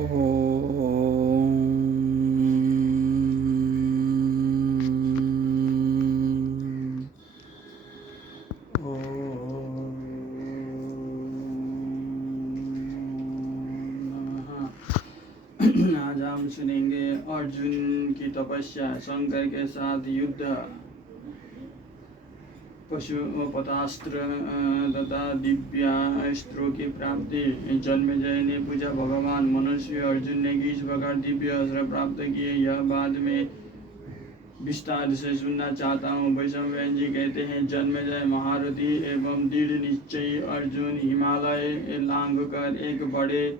आज हम सुनेंगे अर्जुन की तपस्या, शंकर के साथ युद्ध, पशुपतास्त्र तथा दिव्यास्त्रों की प्राप्ति। जन्मेजय ने पूछा, भगवान मनुष्य अर्जुन ने किस प्रकार दिव्य अस्त्र प्राप्त किए, यह बाद में विस्तार से सुनना चाहता हूँ। वैष्णव जी कहते हैं, जन्मेजय महारथी एवं दृढ़ निश्चयी अर्जुन हिमालय लांघ कर एक बड़े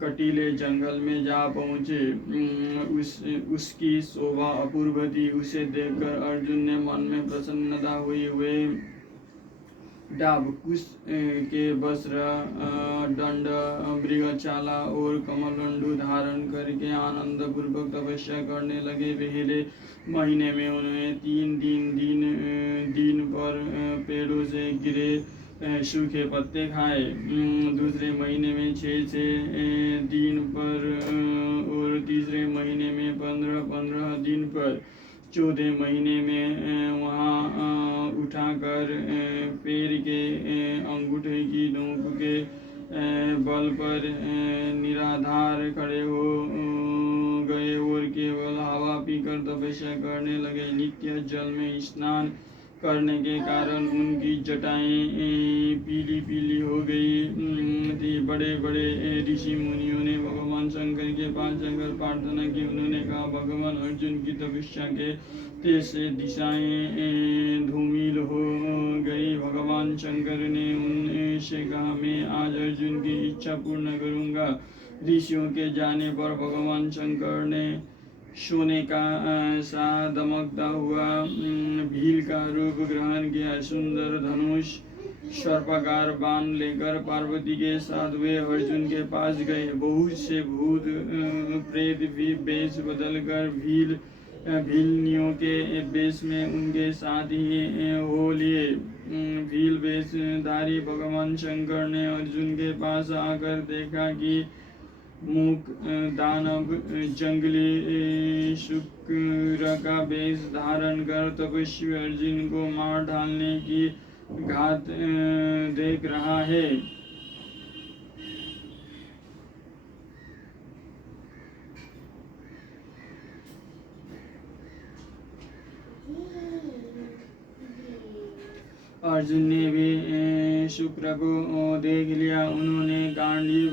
कटीले जंगल में जा पहुँचे। उसकी शोभा अपूर्व थी। उसे देखकर अर्जुन ने मन में प्रसन्नता हुई हुए डाब, कुश के वस्त्र, दंड, मृगछाला और कमलदंडु धारण करके आनंद पूर्वक तपस्या करने लगे। पहले महीने में उन्होंने 3 दिन पर पेड़ों से गिरे सूखे पत्ते खाए। दूसरे महीने में 6 दिन पर और तीसरे महीने में 15 दिन पर, चौथे महीने में वहाँ उठाकर पैर के अंगूठे की नोक के बल पर निराधार खड़े हो गए और केवल हवा पीकर तपस्या करने लगे। नित्य जल में स्नान करने के कारण उनकी जटाएं पीली पीली हो गई थी। बड़े बड़े ऋषि मुनियों ने भगवान शंकर के पास जाकर प्रार्थना की। उन्होंने कहा, भगवान अर्जुन की तपस्या के तेज से दिशाएं धूमिल हो गई। भगवान शंकर ने उनसे कहा, मैं आज अर्जुन की इच्छा पूर्ण करूंगा। ऋषियों के जाने पर भगवान शंकर ने सोने का सा दमकता हुआ भील का रूप ग्रहण किया। सुंदर धनुष, सर्पाकार बाण लेकर पार्वती के साथ वे अर्जुन के पास गए। बहुत से भूत प्रेत भी वेश बदलकर भीलनियों के वेश में उनके साथ ही हो लिए। भील वेशधारी भगवान शंकर ने अर्जुन के पास आकर देखा कि मूक, दानव, जंगली शुक्र का वेश धारण कर तपस्वी अर्जुन को मार डालने की घात देख रहा है। अर्जुन ने भी शुक्र को देख लिया। उन्होंने गांडीव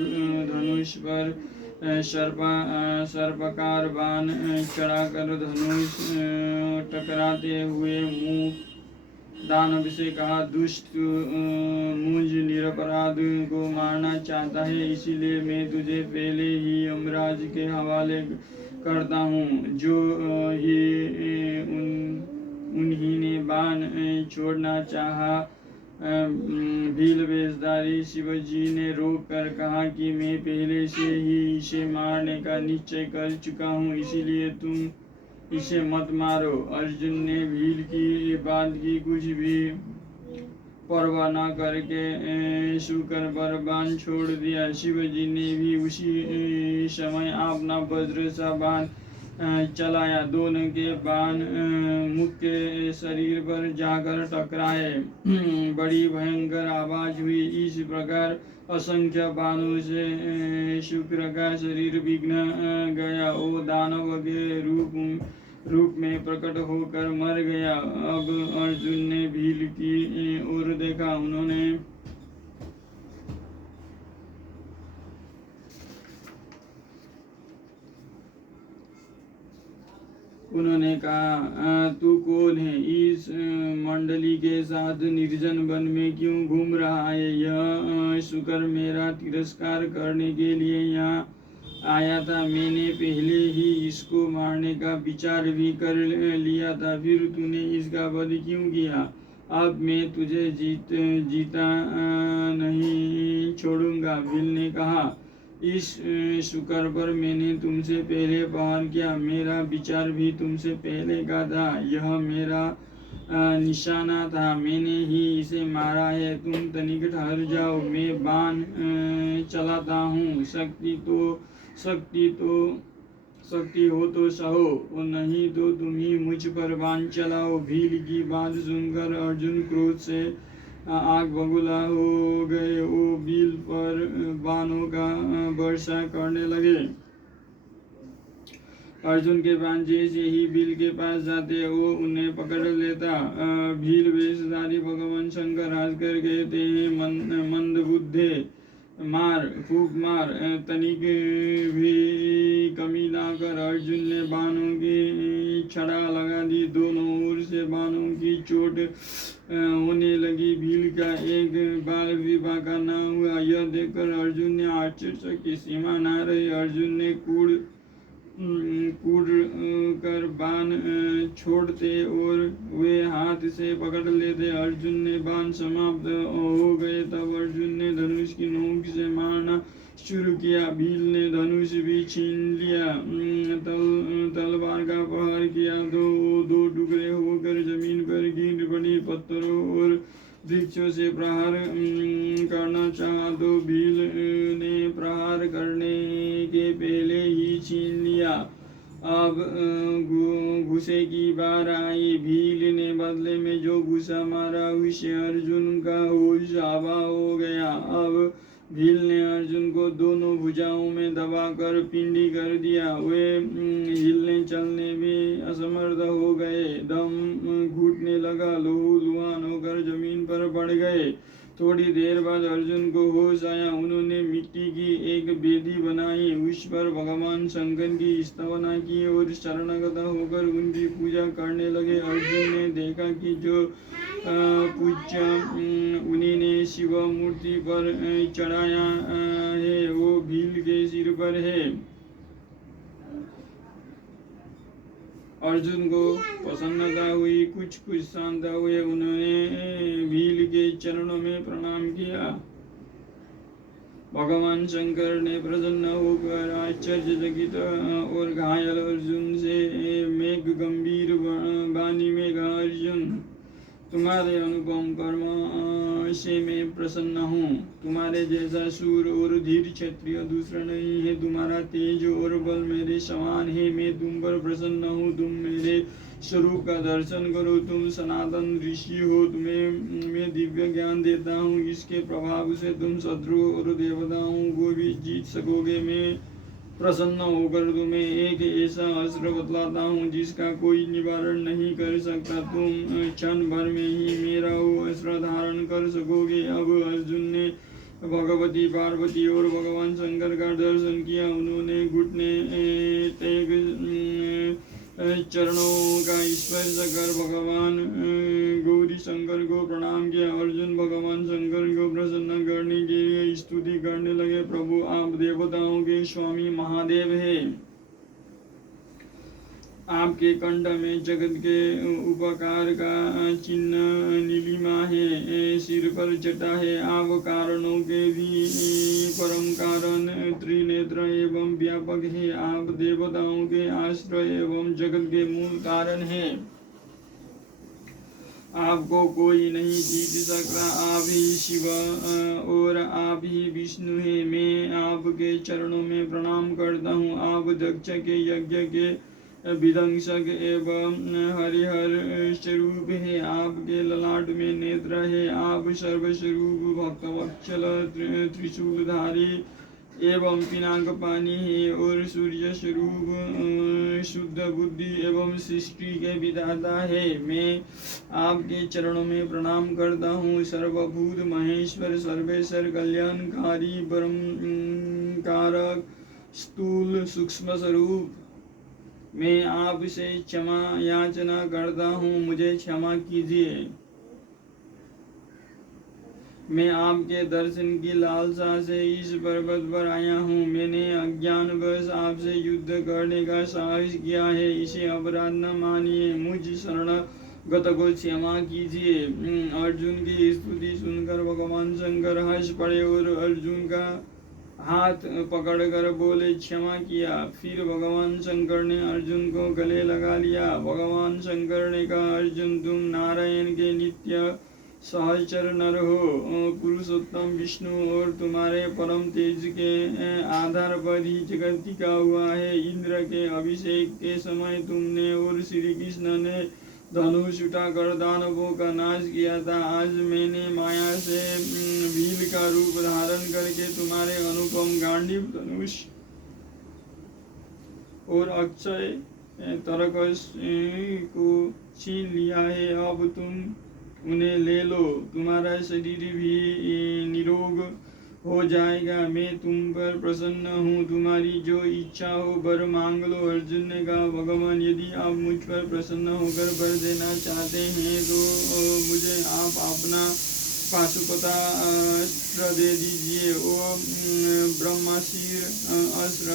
धनुष पर सर्पाकार बाण चढ़ाकर धनुष टकराते हुए मूक दानव से कहा, दुष्ट मुझ निरपराध को मारना चाहता है, इसलिए मैं तुझे पहले ही यमराज के हवाले करता हूँ। जो ही उन्हीं ने बाण छोड़ना चाहा। भील वेशधारी शिवजी ने रोक कर कहा कि मैं पहले से ही इसे मारने का निश्चय कर चुका हूँ, इसीलिए तुम इसे मत मारो। अर्जुन ने भील की बात की कुछ भी परवाह न करके शुक्र पर बाण छोड़ दिया। शिवजी ने भी उसी समय अपना वज्र सा बाण चलाया। दोनों के बाण मुख्य शरीर पर जाकर टकराए। बड़ी भयंकर आवाज हुई। इस प्रकार असंख्य बाणों से शुक्र का शरीर बिगड़ गया। वो दानव के रूप में प्रकट होकर मर गया। अब अर्जुन ने भील की ओर देखा। उन्होंने कहा, तू कौन है? इस मंडली के साथ निर्जन वन में क्यों घूम रहा है? यह शुक्र मेरा तिरस्कार करने के लिए यहाँ आया था। मैंने पहले ही इसको मारने का विचार भी कर लिया था, फिर तूने इसका वध क्यों किया? अब मैं तुझे जीता नहीं छोड़ूंगा। भील ने कहा, इस शुक्र पर मैंने तुमसे पहले प्रहार किया। मेरा विचार भी तुमसे पहले का था। यह मेरा निशाना था, मैंने ही इसे मारा है। तुम तनिक ठहर जाओ, मैं बाण चलाता हूँ। शक्ति हो तो सहो, और नहीं तो तुम ही मुझ पर बाण चलाओ। भील की बात सुनकर अर्जुन क्रोध से आग बबूला हो गए। वो भील पर बाणों का वर्षा करने लगे। अर्जुन के बाण जैसे ही भील के पास जाते वो उन्हें पकड़ लेता। भील वेशधारी भगवान शंकर हंस कर कहते हैं, मंद बुद्धे, मार, खूब मार। तनिक भी कमी ना कर अर्जुन ने बाणों की छड़ा लगा दी। दोनों ओर से बाणों की चोट होने लगी। भील का एक बाल भी बांका ना हुआ। यह देखकर अर्जुन ने आश्चर्य की सीमा ना रही। अर्जुन ने कूद कर बाण छोड़ते और वे हाथ से पकड़ लेते। अर्जुन ने बाण समाप्त हो गए तब अर्जुन ने धनुष की नोक से मारना शुरू किया। भील ने धनुष भी छीन लिया। तलवार का प्रहार किया तो वो दो टुकड़े होकर जमीन पर गिर पड़ी। पत्थरों और वृक्षों से प्रहार करना चाहा तो भील ने प्रहार करने के पहले ही छीन लिया। अब गुस्से की बार आई। भील ने बदले में जो गुस्सा मारा उससे अर्जुन का होश आवा हो गया। अब भील ने अर्जुन को दोनों भुजाओं में दबाकर पिंडी कर दिया। वे हिलने चलने में असमर्थ हो गए। दम घुटने लगा। लहूलुहान होकर जमीन पर पड़ गए। थोड़ी देर बाद अर्जुन को होश आया। उन्होंने मिट्टी की एक वेदी बनाई, उस पर भगवान शंकर की स्थापना की और शरणागत होकर उनकी पूजा करने लगे। अर्जुन ने देखा कि जो पूज्य उन्हीं ने शिव मूर्ति पर चढ़ाया है वो भील के सिर पर है। अर्जुन को प्रसन्नता हुई, कुछ शांत हुए। उन्होंने भील के चरणों में प्रणाम किया। भगवान शंकर ने प्रसन्न होकर आश्चर्यचकित और घायल अर्जुन से मेघ गंभीर वाणी में कहा, अर्जुन, तुम्हारे अनुपम कर्म से मैं प्रसन्न हूँ। तुम्हारे जैसा शूर और धीर क्षत्रिय दूसरा नहीं है। तुम्हारा तेज और बल मेरे समान है। मैं तुम पर प्रसन्न हूँ। तुम मेरे स्वरूप का दर्शन करो। तुम सनातन ऋषि हो। तुम्हें मैं दिव्य ज्ञान देता हूँ। इसके प्रभाव से तुम शत्रु और देवताओं को भी जीत सकोगे। मैं प्रसन्न होकर तुम्हें एक ऐसा अस्त्र बतलाता हूँ जिसका कोई निवारण नहीं कर सकता। तुम क्षण भर में ही मेरा वो अस्त्र धारण कर सकोगे। अब अर्जुन ने भगवती पार्वती और भगवान शंकर का दर्शन किया। उन्होंने घुटने टेक चरणों का स्पर्श कर भगवान गौरी शंकर को प्रणाम किया। अर्जुन भगवान शंकर को प्रसन्न करने के लिए स्तुति करने लगे, प्रभु आप देवताओं के स्वामी महादेव हैं। आपके कंठ में जगत के उपकार का चिन्ह नीलिमा है, सिर पर जटा है। आप कारणों के भी परम कारण, त्रिनेत्र एवं व्यापक है। आप देवताओं के आश्रय एवं जगत के मूल कारण है। आपको कोई नहीं जीत सकता। आप ही शिव और आप ही विष्णु हैं। मैं आपके चरणों में प्रणाम करता हूँ। आप दक्ष के यज्ञ के विध्वंसक एवं हरिहर स्वरूप है। आपके ललाट में नेत्र है। आप सर्वस्वरूप भक्तवत्सल त्रिशूलधारी एवं पिनाक पानी है और सूर्य स्वरूप शुद्ध बुद्धि एवं सृष्टि के विधाता है। मैं आपके चरणों में प्रणाम करता हूँ। सर्वभूत महेश्वर, सर्वेश्वर, कल्याणकारी, ब्रह्म कारक, स्थूल सूक्ष्म स्वरूप, मैं आपसे क्षमा याचना करता हूँ। मुझे क्षमा कीजिए। मैं आपके दर्शन की लालसा से इस पर्वत पर आया हूँ। मैंने अज्ञानवश आपसे युद्ध करने का साहस किया है। इसे अपराध न मानिए। मुझ शरणागत को क्षमा कीजिए। अर्जुन की स्तुति सुनकर भगवान शंकर हंस पड़े और अर्जुन का हाथ पकड़कर बोले क्षमा किया। फिर भगवान शंकर ने अर्जुन को गले लगा लिया। भगवान शंकर ने कहा, अर्जुन तुम नारायण के नित्य सहचर नर हो, पुरुषोत्तम विष्णु, और तुम्हारे परम तेज के आधार पर ही जगत टिका हुआ है। इंद्र के अभिषेक के समय तुमने और श्री कृष्ण ने धनुष उठाकर दानवों का नाश किया था। आज मैंने माया से भील का रूप धारण करके तुम्हारे अनुपम गांडीव धनुष और अक्षय तरकस को छीन लिया है। अब तुम उन्हें ले लो, तुम्हारा शरीर भी निरोग हो जाएगा। मैं तुम पर प्रसन्न हूँ, तुम्हारी जो इच्छा हो वर मांग लो। अर्जुन ने कहा, भगवान यदि आप मुझ पर प्रसन्न होकर वर देना चाहते हैं तो मुझे आप अपना पाशुपतास्त्र दे दीजिए। वो ब्रह्माशीर अस्त्र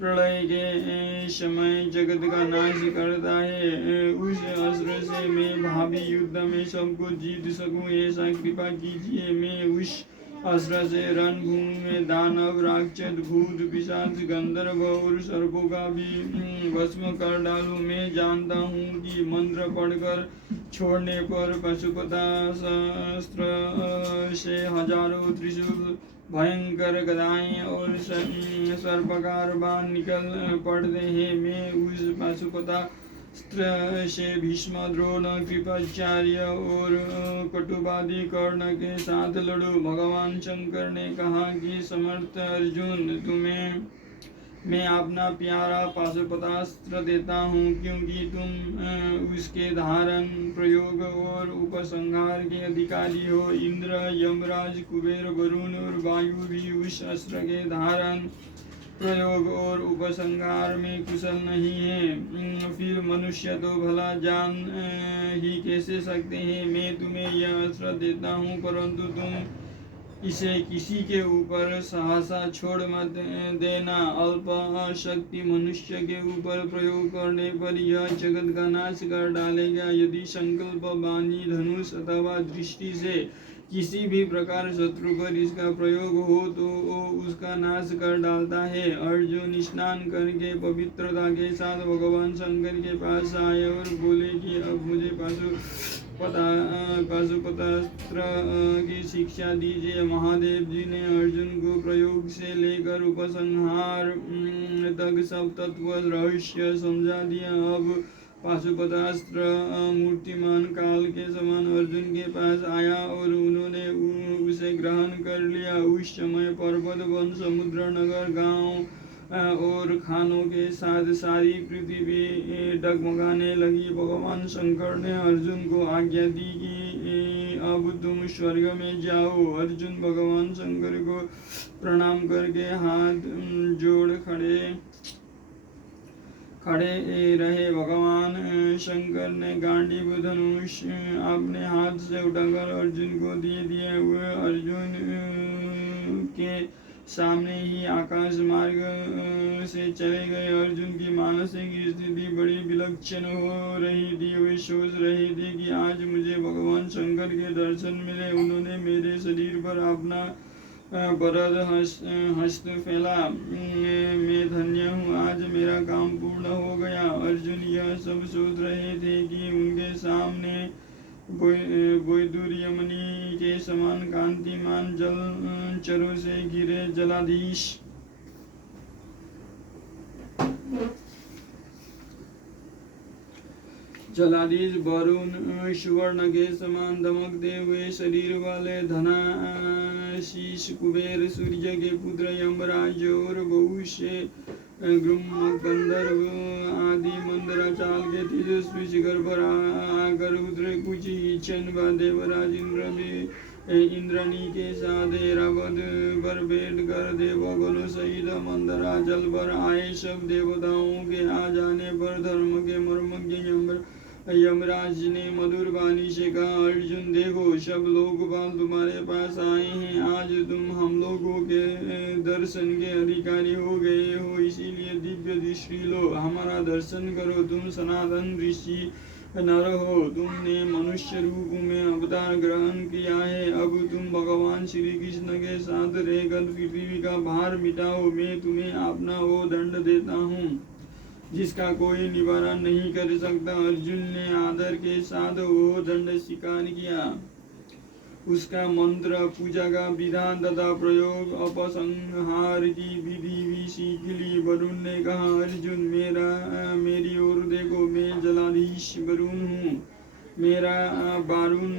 प्रलय के समय जगत का नाश करता है। उस अस्त्र से मैं भावी युद्ध में सबको जीत सकूं, ऐसा कृपा कीजिए। मैं उस अस्त्र से रणभूमि में दानव, राक्षस, भूत, पिशाच, गंधर्व और सर्पों का भी भस्म कर डालूं। मैं जानता हूँ कि मंत्र पढ़कर छोड़ने पर पाशुपतास्त्र से हजारों त्रिशूल, भयंकर गदाएं और सर्पकार बाण निकल पड़ते हैं। मैं उस पाशुपतास्त्र से भीष्म, द्रोण, कृपाचार्य और कटुवादी कर्ण के साथ लड़ूं। भगवान शंकर ने कहा कि समर्थ अर्जुन, तुम्हें मैं अपना प्यारा पाशुपतास्त्र देता हूँ, क्योंकि तुम उसके धारण, प्रयोग और उपसंहार के अधिकारी हो। इंद्र, यमराज, कुबेर, वरुण और वायु भी उस अस्त्र के धारण, प्रयोग और उपसंहार में कुशल नहीं है। फिर मनुष्य तो भला जान ही कैसे सकते हैं। मैं तुम्हें यह अस्त्र देता हूँ, परंतु तुम इसे किसी के ऊपर सहसा छोड़ मत देना। अल्प शक्ति मनुष्य के ऊपर प्रयोग करने पर यह जगत का नाश कर डालेगा। यदि संकल्प, वाणी, धनुष अथवा दृष्टि से किसी भी प्रकार शत्रु पर इसका प्रयोग हो तो वो उसका नाश कर डालता है। अर्जुन स्नान करके पवित्रता के साथ भगवान शंकर के पास आए और बोले कि अब मुझे पाशुपतास्त्र की शिक्षा दीजिए। महादेव जी ने अर्जुन को प्रयोग से लेकर उपसंहार तक सब तत्व रहस्य समझा दिया। अब पाशुपतास्त्र मूर्तिमान काल के समान अर्जुन के पास आया और उन्होंने उसे ग्रहण कर लिया। उस समय पर्वत, वन, समुद्र, नगर, गांव और खानों के साथ सारी पृथ्वी डगमगाने लगी। भगवान शंकर ने अर्जुन को आज्ञा दी कि अब तुम स्वर्ग में जाओ। अर्जुन भगवान शंकर को प्रणाम करके हाथ जोड़ खड़े रहे। भगवान शंकर ने गांडीव धनुष अपने हाथ से उठाकर अर्जुन को दे दिए। हुए अर्जुन के सामने ही आकाश मार्ग से चले गए। अर्जुन की मानसिक स्थिति बड़ी विलक्षण हो रही थी। वे सोच रहे थे कि आज मुझे भगवान शंकर के दर्शन मिले। उन्होंने मेरे शरीर पर अपना वरद हस्त फैला। मैं धन्य हूँ, आज मेरा काम पूर्ण हो गया। अर्जुन यह सब सोच रहे थे कि उनके सामने वैदुर्यमणि के समान कांतिमान जलचरों से घिरे जलाधीश वरुण, सुवर्ण के समान दमकते हुए शरीर वाले धनाशीष कुबेर, सूर्य के पुत्र यमराज और बहुत से ब्रह्म, गंधर्व आदि मंदराचाल के तेजस्वी शिखर पर आकर उतरे। कुछ ही क्षण बाद देवराज इंद्रनी के साथ ऐरावत पर बैठ कर देवगणों सहित मंदराचल पर आए। सब देवताओं के आ जाने पर धर्म के मर्मज्ञ यमराज ने मधुर वाणी से कहा, अर्जुन देखो, सब लोकपाल तुम्हारे पास आए हैं। आज तुम हम लोगों के दर्शन के अधिकारी हो गए हो, इसीलिए दिव्य दृष्टि लो, हमारा दर्शन करो। तुम सनातन ऋषि नर हो, तुमने मनुष्य रूप में अवतार ग्रहण किया है। अब तुम भगवान श्री कृष्ण के साथ रहकर पृथ्वी का भार मिटाओ। मैं तुम्हें अपना वो दंड देता हूँ जिसका कोई निवारण नहीं कर सकता। अर्जुन ने आदर के साथ वो दंड स्वीकार किया। उसका मंत्र, पूजा का विधान तथा प्रयोग, अपसंहार की विधि भी सीख ली। वरुण ने कहा, अर्जुन मेरी ओर देखो, मैं जलाधीश वरुण हूँ। मेरा वारुण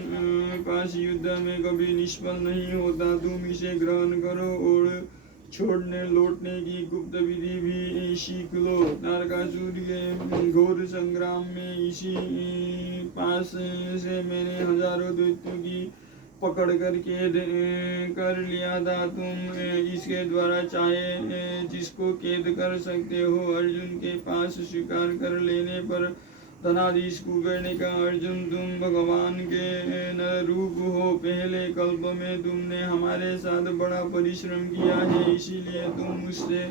पास युद्ध में कभी निष्फल नहीं होता। तुम इसे ग्रहण करो और छोड़ने लौटने की गुप्त विधि भी सीख लो। तारकासुर के घोर संग्राम में इसी पास से मैंने हजारों दैत्यों की पकड़ कर कैद कर लिया था। तुम इसके द्वारा चाहे जिसको कैद कर सकते हो। अर्जुन के पास स्वीकार कर लेने पर धनाधीश कुबेर ने कहा, अर्जुन तुम भगवान के नर रूप हो। पहले कल्प में तुमने हमारे साथ बड़ा परिश्रम किया है, इसीलिए तुम मुझसे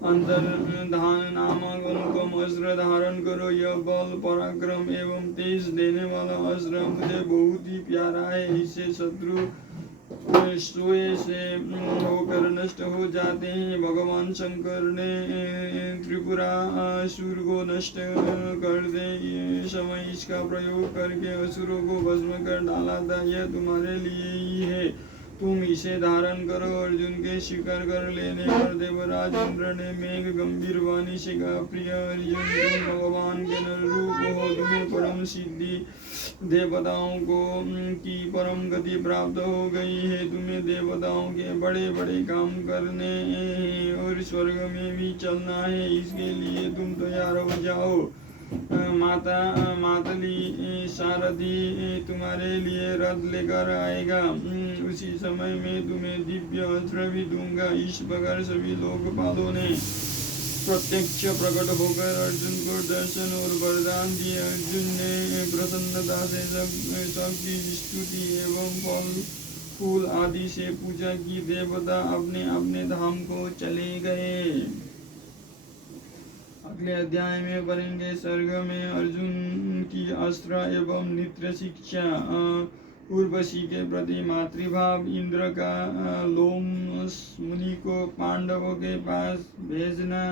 अंतर्धान नामक अनुपम अस्त्र धारण करो। यह बल, पराक्रम एवं तेज देने वाला अस्त्र मुझे बहुत ही प्यारा है। इससे शत्रु स्वयं से होकर नष्ट हो जाते हैं। भगवान शंकर ने त्रिपुरासुर को नष्ट करते समय इसका प्रयोग करके असुरों को भस्म कर डाला था। यह तुम्हारे लिए ही है, तुम इसे धारण करो। अर्जुन के स्वीकार कर लेने पर देवराज इंद्र ने मेघ गंभीर वाणी से कहा, प्रिय अर्जुन तुम भगवान के नर रूप हो। तुम्हें परम सिद्धि, देवताओं को की परम गति प्राप्त हो गई है। तुम्हें देवताओं के बड़े बड़े काम करने और स्वर्ग में भी चलना है। इसके लिए तुम तैयार हो जाओ। मातली सारथी तुम्हारे लिए रथ लेकर आएगा। उसी समय में तुम्हें दिव्य अस्त्र भी दूंगा। इस प्रकार सभी लोकपालों ने प्रत्यक्ष प्रकट होकर अर्जुन को दर्शन और वरदान दिए। अर्जुन ने प्रसन्नता से सबकी स्तुति एवं फल फूल आदि से पूजा की। देवता अपने अपने धाम को चले गए। अगले अध्याय में पढ़ेंगे सर्ग में अर्जुन की अस्त्र एवं नित्य शिक्षा, उर्वशी के प्रति मातृभाव, इंद्र का लोमस मुनि को पांडवों के पास भेजना।